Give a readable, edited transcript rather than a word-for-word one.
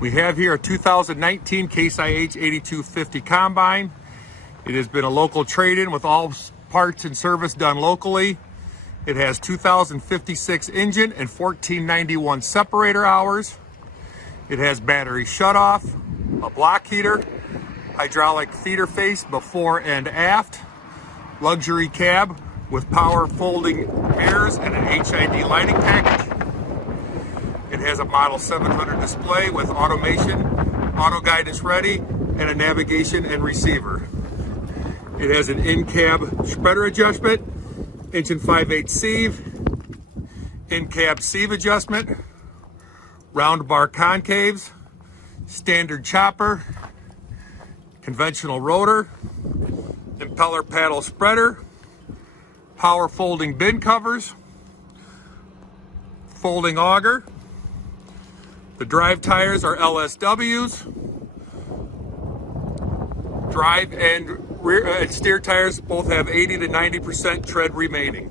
We have here a 2019 Case IH 8250 combine. It has been a local trade-in with all parts and service done locally. It has 2,056 engine and 1,491 separator hours. It has battery shutoff, a block heater, hydraulic feeder face before and aft, luxury cab with power folding mirrors and an HID lighting package. It has a Model 700 display with automation, auto guidance ready, and a navigation and receiver. It has an in-cab spreader adjustment, inch and 5/8 sieve, in-cab sieve adjustment, round bar concaves, standard chopper, conventional rotor, impeller paddle spreader, power folding bin covers, folding auger. The drive tires are LSWs. Drive and rear steer tires both have 80 to 90% tread remaining.